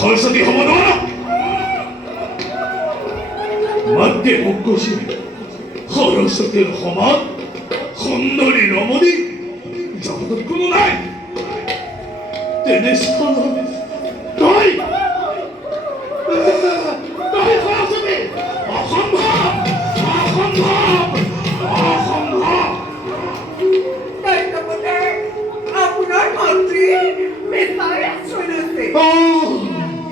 সৰস্বতী হ'ব নোৱাৰা মাতৃ মুকোশী সৰস্বতীৰ সমান সুন্দৰী ৰমণী জগতত কোনো নাই তেনে স্থানত তই সৰস্বতী অসম্ভৱ অসম্ভৱ অসম্ভৱ আপোনাৰ মন্ত্ৰী মেধাই আশ্ৰয় লৈছে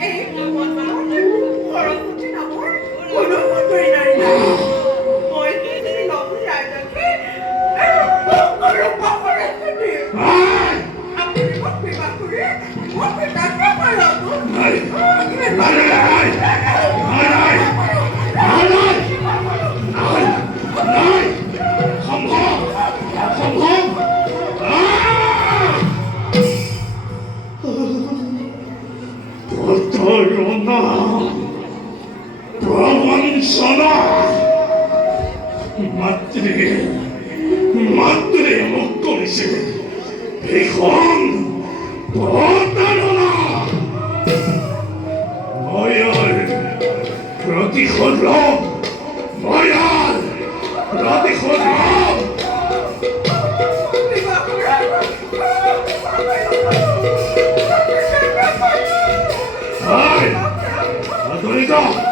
এই সৰস্বতী নামৰ কোনো মন্ত্ৰী নাৰী নাই মই নতুন ৰাইজকে ৰক্ষা সৰস্বতী আপুনি মোক বিবাহ কৰি মোক পিতাকে পালটো প্ৰতাৰণা প্ৰবঞ্চনা মাতৃ মুখ কৰেছে ভীষণ প্ৰতাৰণা মায়াৰ প্ৰতিশোধ লব মায়াৰ প্ৰতিশোধ লব আয় আদৰিকা